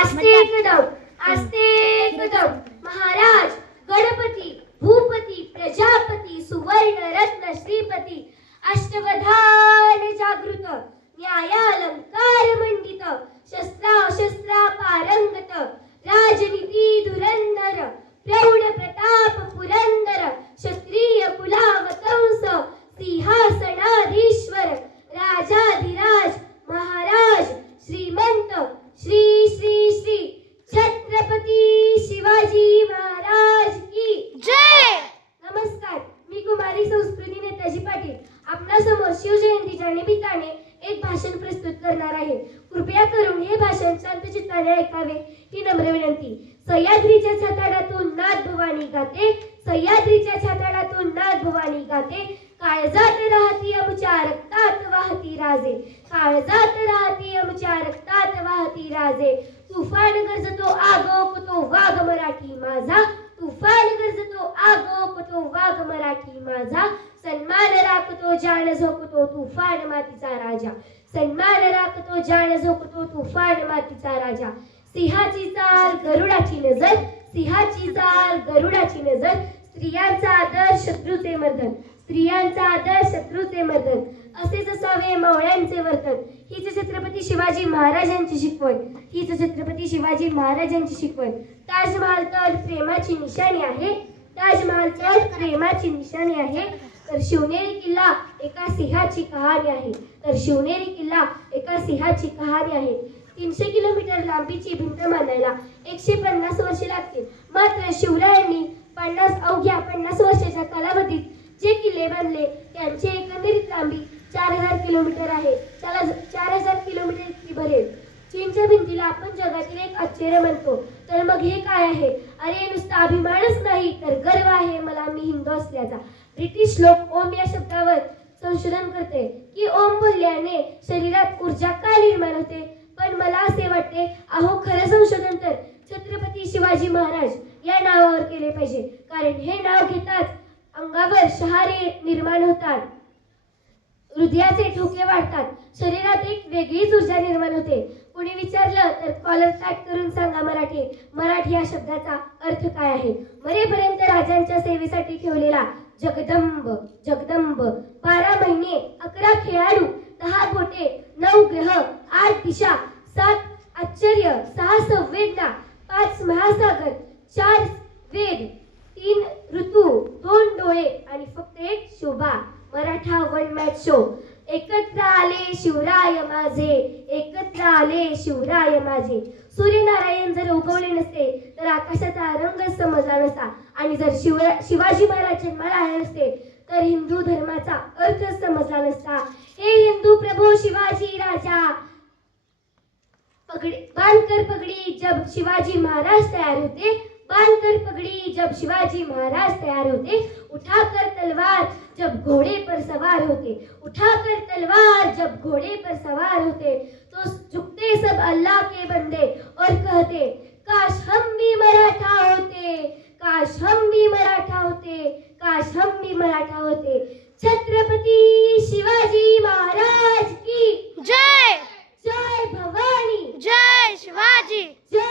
आस्ते कदम आस्ते कदम महाराज गणपती भूपती प्रजापती सुवर्ण रत्न श्रीपती अष्टवधान जागृत न्यायालंकार मंडित शस्त्रा पारंगत राजनीती धुरंधर प्रौढ प्रताप पुरंदर क्षत्रिय कुलावतंस सिंहासनाधीश्वर राजाधिराज महाराज श्रीमंत श्री श्री श्री छत्रपती शिवाजी महाराज की जय. नमस्कार, मी कुमारी संस्कृती नेताजी पाटील आपणासमोर शिवजयंतीच्या निमित्ताने एक भाषण प्रस्तुत करणार आहे. कृपया करून हे भाषण शांत चित्ताने ऐकावे ही नम्र विनंती. सह्याद्रीच्या छाताडातून नाथ भवानी गाते, सह्याद्रीच्या छाताडातून नाथ भवानी गाते. काळजात राहती आमच्या रक्तात वाहती राजे, काळजात राहती आमच्या रक्तात वाहती राजे. तुफान गरजतो आगोप तो वाघ मराठी माझा, तुफान गरजतो आगोप तो वाघ मराठी माझा. सन्मान राखतो जाण झोकतो तुफान मातीचा राजा, सन्मान राखतो जाण झोकतो तुफान मातीचा राजा. सिंहाची चाल गरुडाची नजर, सिंहाची चाल गरुडाची नजर. स्त्रियांचा आदर शत्रूचे मर्दन, स्त्रियांचा आदर शत्रूचे मर्दन. असेच असावे मावळ्यांचे वर्तन. हीच छत्रपती शिवाजी महाराजांची शिकवण, हीच छत्रपती शिवाजी महाराजांची शिकवण. ताजमहाल तर प्रेमाची निशाणी आहे, ताजमहाल तर प्रेमाची निशाणी आहे. तर शिवनेरी किल्ला एका सिंहाची कहाणी आहे, तर शिवनेरी किल्ला एका सिंहाची कहाणी आहे. 300 किलोमीटर लांबीची भिंत बांधायला 150 वर्षे लागतील. मात्र शिवरायांनी अवघ्या 50 वर्षाच्या कालावधीत जे किल्ले बांधले त्यांची एकंदरीत लांबी 4000 किलोमीटर आहे. त्याला 4000 किलोमीटर इतकी भरेल. चीनच्या भिंतीला आपण जगातील एक आश्चर्य म्हणतो, तर मग हे काय आहे? अरे नुसता अभिमानच नाही तर गर्व आहे मला मी हिंदू असल्याचा. ब्रिटिश लोक ओम या शब्दावर संशोधन करते की ओम बोलल्याने शरीरात ऊर्जा का निर्माण होते. पण मला असे वाटते, अहो खरं संशोधन तर छत्रपती शिवाजी महाराज या नावावर केले पाहिजे. कारण हे नाव घेताच अंगावर शहारे निर्माण होतात, हृदयाचे ठोके वाढतात, शरीरात एक वेगळीच ऊर्जा निर्माण होते. कुणी विचारलं तर कॉलर टाईट करून सांगा मराठी या शब्दाचा अर्थ काय आहे. मरेपर्यंत राजांच्या सेवेसाठी ठेवलेला जगदंब जगदंब. 12 महिने 11 खेळाडू 10 बोटे 9 ग्रह 8 दिशा 7 आश्चर्य 6 संवेदना 5 महासागर 4 वेद 3 ऋतू 2 डोळे आणि फक्त एक शोभा. Maratha one match show. एकत्र आले शिवराय माझे, एकत्र आले शिवराय माझे. सूर्यनारायण जर उगवले नसते तर आकाशाचा रंग समजला नसता, आणि जर शिवाजी महाराज जन्माला आले नसते तर हिंदू धर्माचा अर्थ समजला नसता. हे हिंदू प्रभू शिवाजी राजा, बांधकर पगड़ी जब शिवाजी महाराज तैयार होते, बांधकर पगड़ी जब शिवाजी महाराज तैयार होते. उठाकर तलवार जब घोड़े पर सवार होते, उठाकर तलवार जब घोड़े पर सवार होते. तो झुकते सब अल्लाह के बंदे और कहते, काश हम भी मराठा होते, काश हम भी मराठा होते, काश हम भी मराठा होते. छत्रपती शिवाजी महाराज की जय. जय भवानी, जय शिवाजी. जय